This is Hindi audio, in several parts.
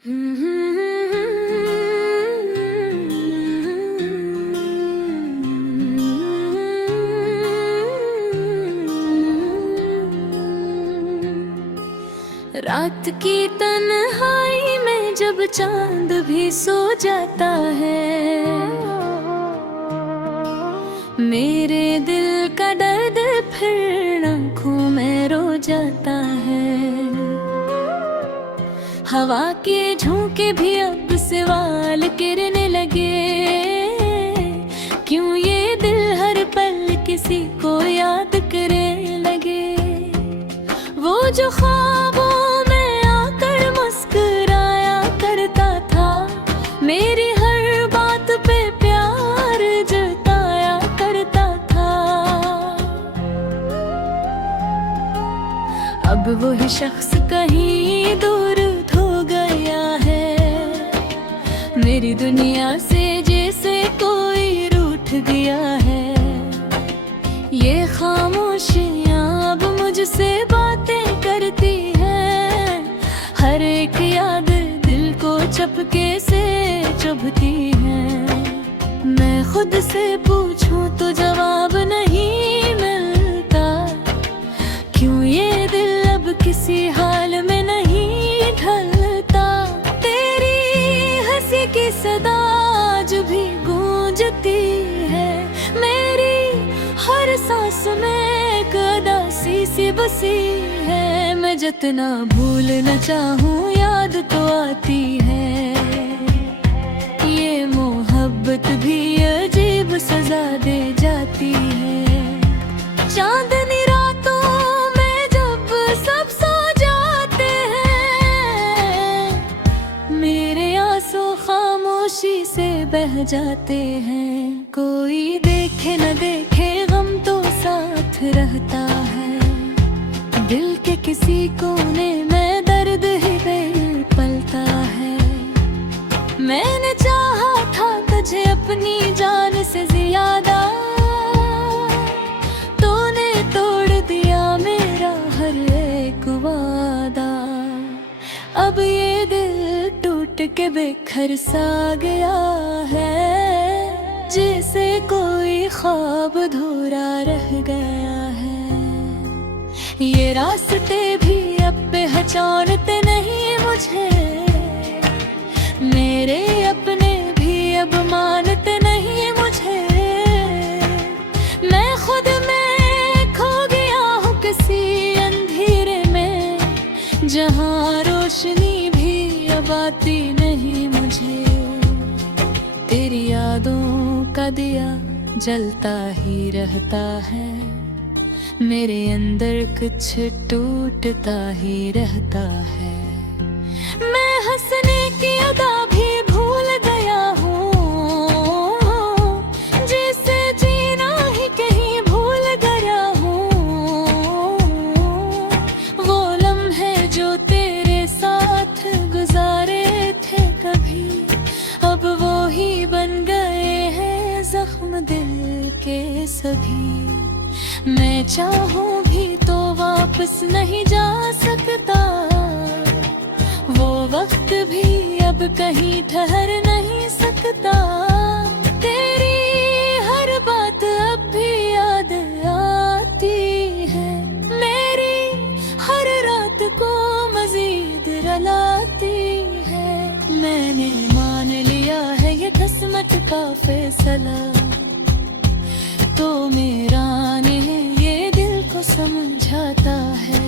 रात की तन्हाई में जब चांद भी सो जाता है, मेरे दिल का दर्द फिर आँखों में रो जाता है। हवा के झोंके भी अब सवाल करने लगे, क्यों ये दिल हर पल किसी को याद करे लगे। वो जो ख्वाबों में आकर मुस्कुराया करता था, मेरी हर बात पे प्यार जताया करता था। अब वही शख्स कहीं दूर हो गया है, मेरी दुनिया से जैसे कोई रूठ गया है। ये खामोशियाँ अब मुझसे बातें करती हैं, हर एक याद दिल को चपके से चुभती है। मैं खुद से पूछूं तो जवाब नहीं मिलता, क्यों ये दिल अब किसी हाल में नहीं ढलता। तेरी हंसी की सदा जो भी गूंजती है, मेरी हर सांस में एक उदासी सी बसी है। मैं जितना भूलना चाहूँ याद तो आती है, ये मोहब्बत भी अजीब सजा दे जाती है। चांदनी रातों में जब सब सो जाते हैं, मेरे आंसू खामोशी से बह जाते हैं। कोई देखे न देखे गम तो साथ रहता है, दिल के किसी कोने में दर्द ही पलता है। मैंने चाहा था तुझे अपनी जान से ज्यादा, तूने तोड़ दिया मेरा हर एक वादा। अब ये दिल टूट के बेखर सा गया है, जैसे कोई ख्वाब अधूरा रह गया है। ये रास्ते भी अब पहचानते नहीं मुझे, मेरे अपने भी अब मानते नहीं मुझे। मैं खुद में खो गया हूँ किसी अंधेरे में, जहाँ रोशनी भी अब आती नहीं मुझे। तेरी यादों का दिया जलता ही रहता है, मेरे अंदर कुछ टूटता ही रहता है। मैं हंसने की अदा भी भूल गया हूँ, जिसे जीना ही कहीं भूल गया हूँ। वो लम्हे जो तेरे साथ गुजारे थे कभी, अब वो ही बन गए हैं जख्म दिल के सभी। मैं चाहूँ भी तो वापस नहीं जा सकता, वो वक्त भी अब कहीं ठहर नहीं सकता। तेरी हर बात अब भी याद आती है, मेरी हर रात को मजीद रुलाती है। मैंने मान लिया है ये किस्मत का फैसला, तो मेरा ये दिल को समझाता है।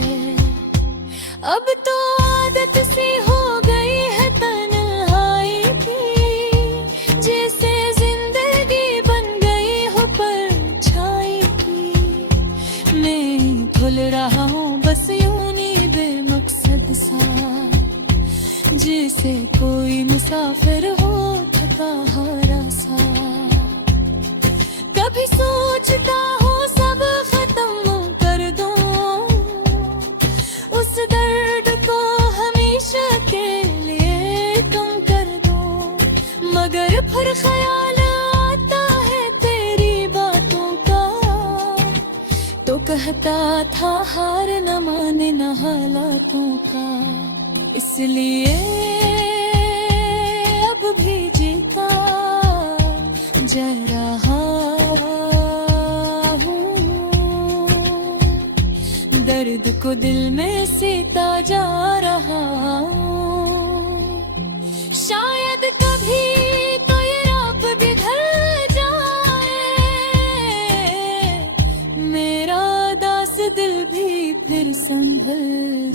अब तो आदत सी हो गई है तन्हाई की, जैसे जिंदगी बन गई हो परछाई की। मैं भूल रहा हूँ बस यूं ही बेमकसद सा, जैसे कोई मुसाफिर हो थका हारा सा। कभी सोचता हूँ सब खत्म कर दूं, उस दर्द को हमेशा के लिए कम कर दूं। मगर फिर ख्याल आता है तेरी बातों का, तो कहता था हार न माने न हालातों का। इसलिए को दिल में सीता जा रहा हूँ। शायद कभी तो ये रब भी ढल जाए, मेरा दास दिल भी फिर संभल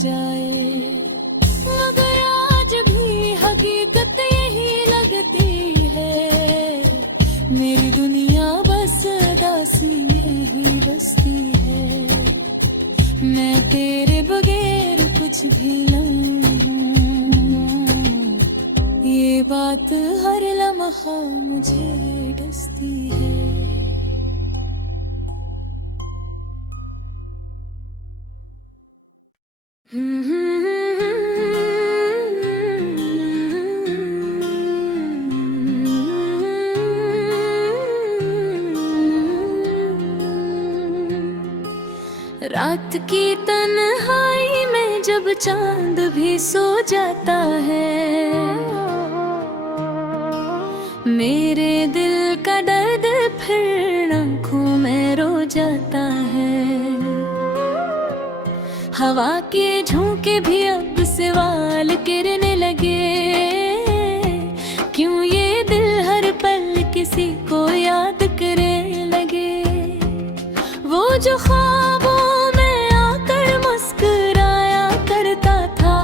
जाए। मगर आज भी हकीकत यही लगती है, मेरी दुनिया बस दासी में ही बसती है। मैं तेरे बगैर कुछ भी नहीं हूँ, ये बात हर लम्हा मुझे डसती है। रात की तन्हाई में जब चांद भी सो जाता है, मेरे दिल का दर्द फिर आँखों में रो जाता है। हवा के झोंके भी अब सवाल करने लगे, क्यों ये दिल हर पल किसी को याद करे लगे। वो जो ख्वाबों में आकर मुस्कुराया करता था,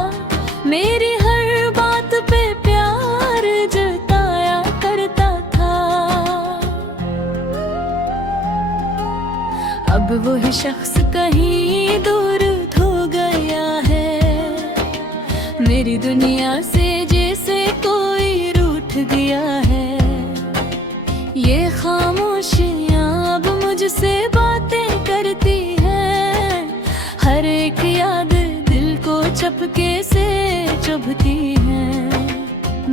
मेरी हर बात पे प्यार जताया करता था। अब वही शख्स कहीं दूर हो गया है, मेरी दुनिया से जैसे कोई रूठ गया है। ये खामोशियाँ अब मुझसे बातें करती हैं, हर एक याद दिल को चपके से चुभती है।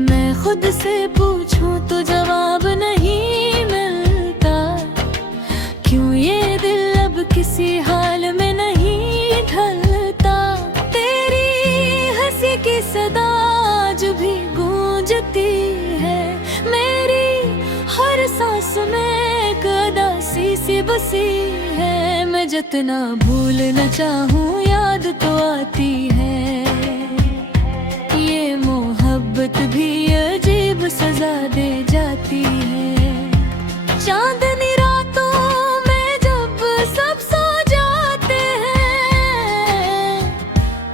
मैं खुद से पूछूं तो जवाब नहीं मिलता, क्यों ये दिल अब किसी हाल में नहीं ढलता। तेरी हंसी की सदा जो भी गूंजती है, मेरी हर सांस में एक उदासी सी बसी है। मैं जितना भूलना चाहूँ याद तो आती है, ये मोहब्बत भी अजीब सजा दे जाती है। चांदनी रातों में जब सब सो जाते हैं,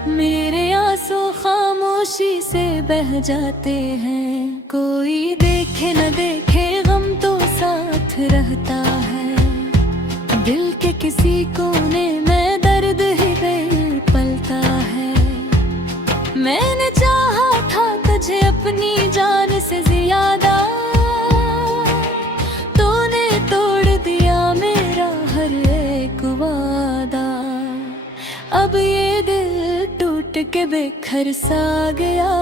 मेरे आंसू खामोशी से बह जाते हैं। कोई देखे न देखे गम तो साथ रहता है, दिल के किसी कोने में दर्द ही बेल पलता है। मैंने चाहा था तुझे अपनी जान से ज्यादा, तूने तोड़ दिया मेरा हर एक वादा। अब ये दिल टूट के बेखर सा गया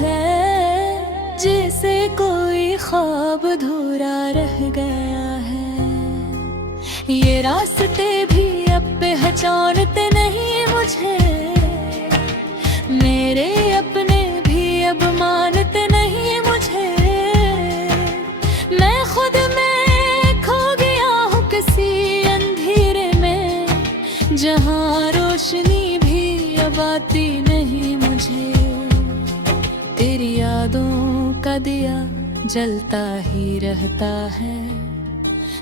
है, जैसे कोई ख्वाब अधूरा रह गया है। ये रास्ते भी अब पहचानते नहीं मुझे, मेरे अपने भी अब मानते नहीं मुझे। मैं खुद में खो गया हूँ किसी अंधेरे में, जहाँ रोशनी भी अब आती नहीं मुझे। तेरी यादों का दिया जलता ही रहता है,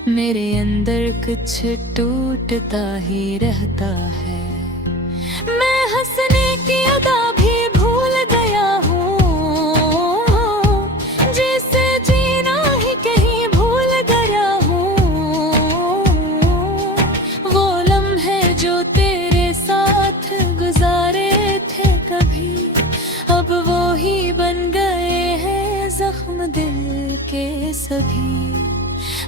मेरे अंदर कुछ टूटता ही रहता है। मैं हंसने की अदा भी भूल गया हूँ, जिसे जीना ही कहीं भूल गया हूँ। वो लम्हे जो तेरे साथ गुजारे थे कभी, अब वो ही बन गए हैं जख्म दिल के सभी।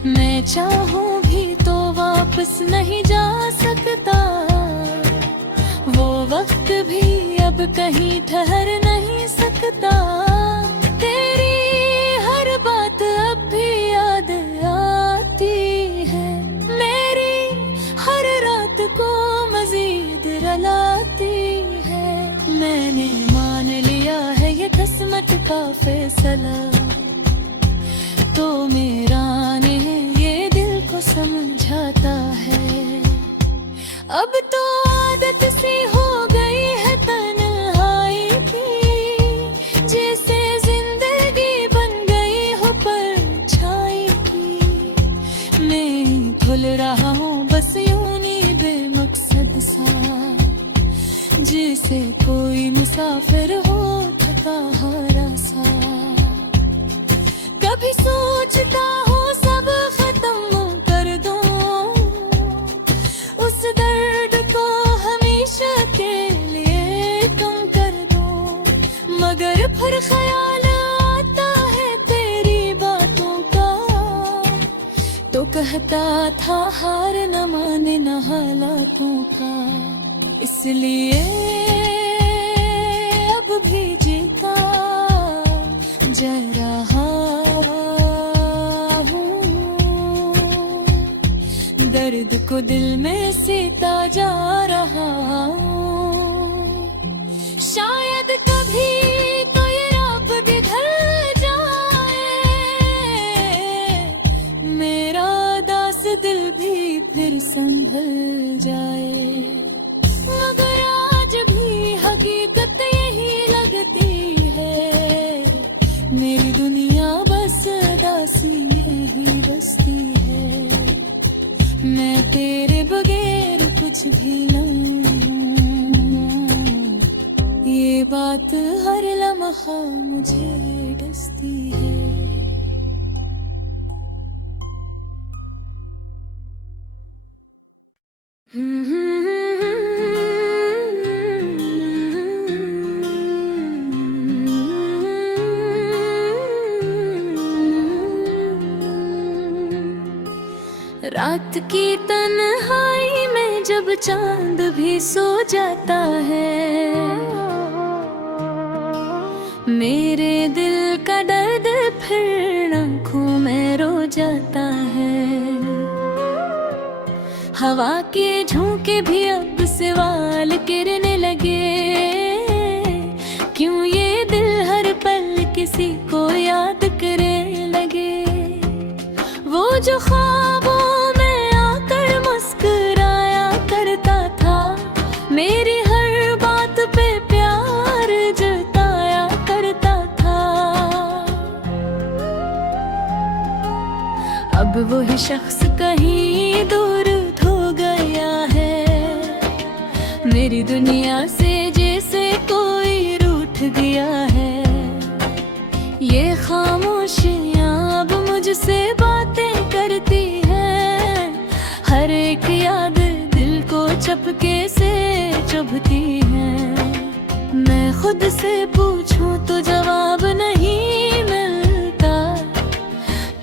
मैं चाहूँ भी तो वापस नहीं जा सकता, वो वक्त भी अब कहीं ठहर नहीं सकता। तेरी हर बात अब भी याद आती है, मेरी हर रात को मजीद रुलाती है। मैंने मान लिया है ये किस्मत का फैसला, तो मेरा ने ये दिल को समझाता है। अब तो आदत सी हो ख्याल आता है तेरी बातों का, तो कहता था हार न माने न हालातों का। इसलिए अब भी जीता जा रहा हूँ, दर्द को दिल में सीता जा रहा हूँ। शायद कभी तो ये रब भी ढल जाए, मेरा दास दिल भी फिर संभल जाए। मगर आज भी हकीकत यही लगती है, मेरी दुनिया बस दासी में ही बसती है। मैं तेरे बगैर कुछ भी नहीं हूँ, ये बात हर लम्हा मुझे डसती है। रात की तन्हाई में जब चांद भी सो जाता है, मेरे दिल का दर्द फिर आँखों में रो जाता है। हवा के झोंके भी अब सवाल करने लगे, क्यों ये दिल हर पल किसी को याद करे लगे। वो जो ख्वाबों में आकर मुस्कुराया करता था, मेरी हर बात पे प्यार जताया करता था। अब वही शख्स कहीं दूर हो गया है, मेरी दुनिया से जैसे कोई रूठ गया है। ये खामोशियाँ अब मुझसे बातें करती हैं, हर एक याद दिल को चपके से चुभती है। मैं खुद से पूछूं तो जवाब नहीं मिलता,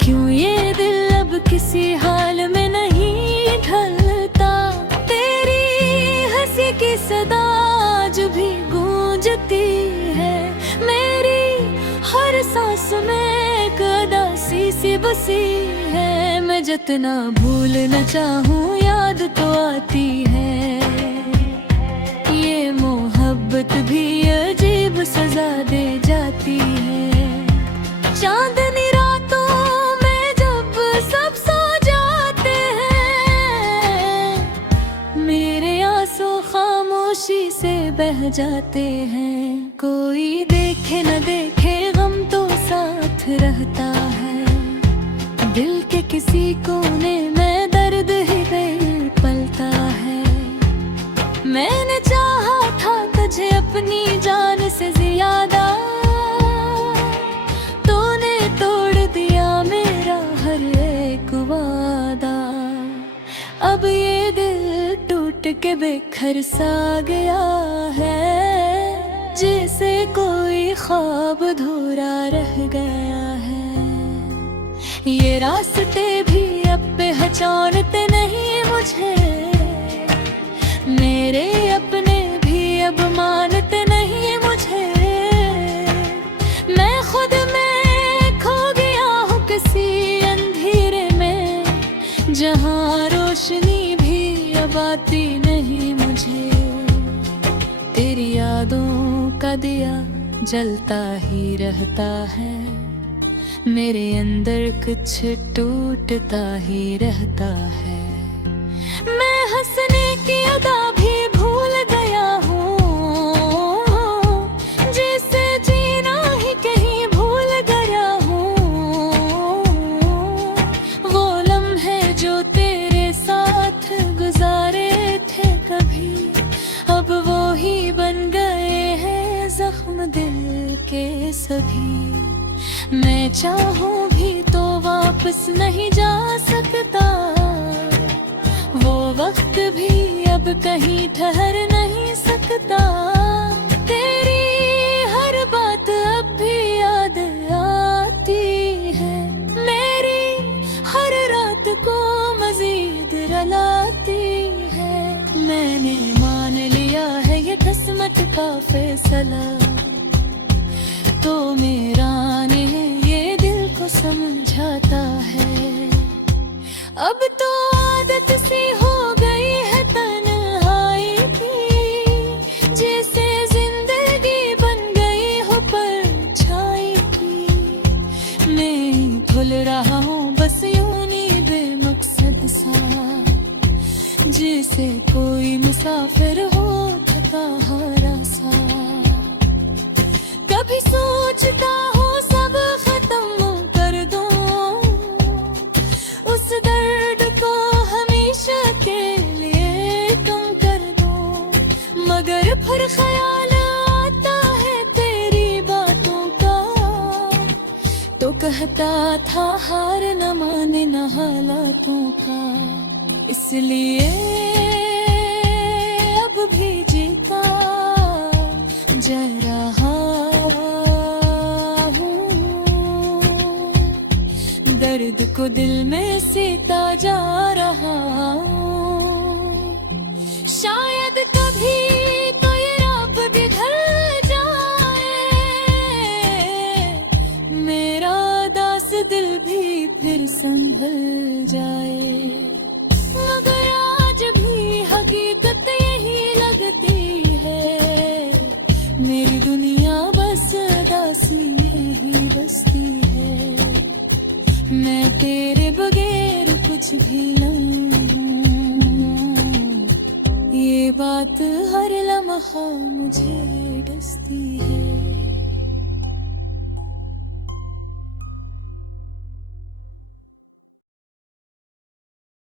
क्यों ये दिल अब किसी हाल में नहीं ढलता। तेरी हंसी की सदा जो भी गूंजती है, मेरी हर सांस में एक उदासी सी बसी है। मैं जितना भूलना चाहूँ याद तो आती है, ये मोहब्बत भी अजीब सजा दे जाती है। चांदनी रातों में जब सब सो जाते हैं, मेरे आंसू खामोशी से बह जाते हैं। कोई देखे न देखे गम तो साथ रहता है, दिल के किसी कोने में दर्द ही दिल पलता है। मैंने चाहा था तुझे अपनी जान से ज्यादा, तूने तोड़ दिया मेरा हर एक वादा। अब ये दिल टूट के बेखर सा गया है, जैसे कोई ख्वाब अधूरा रह गया है। ये रास्ते भी अब पहचानते नहीं मुझे, मेरे अपने भी अब मानते नहीं मुझे। मैं खुद में खो गया हूँ किसी अंधेरे में, जहाँ रोशनी भी अब आती नहीं मुझे। तेरी यादों का दिया जलता ही रहता है, मेरे अंदर कुछ टूटता ही रहता है। मैं हंसने की अदा भी भूल गया हूँ, जिसे जीना ही कहीं भूल गया हूँ। वो लम्हे जो तेरे साथ गुजारे थे कभी, अब वो ही बन गए हैं जख्म दिल के सभी। मैं चाहूँ भी तो वापस नहीं जा सकता, वो वक्त भी अब कहीं ठहर नहीं सकता। तेरी हर बात अब भी फैसला, तो मेरा ने ये दिल को समझाता है। अब तो आदत सी हो गई है तन्हाई की, जैसे जिंदगी बन गई हो परछाई की। मैं भूल रहा हूँ बस यूं ही बेमकसद सा, जैसे कोई मुसाफिर हो थका हारा सा। कभी सोचता हूँ सब खत्म कर दूं, उस दर्द को हमेशा के लिए कम कर दूं। मगर फिर ख्याल आता है तेरी बातों का, तो कहता था हार न माने न हालातों का। इसलिए अब भी जीता जा रहा हूँ, दर्द को दिल में सीता जा रहा हूँ। शायद कभी कोई रब भी ढल जाए, मेरा दास दिल भी फिर संभल जाए। मगर आज भी हकीकत यही लगती है, मेरी दुनिया बस दासी में ही बसती है। मैं तेरे बगैर कुछ भी नहीं हूँ, ये बात हर लम्हा मुझे डसती है।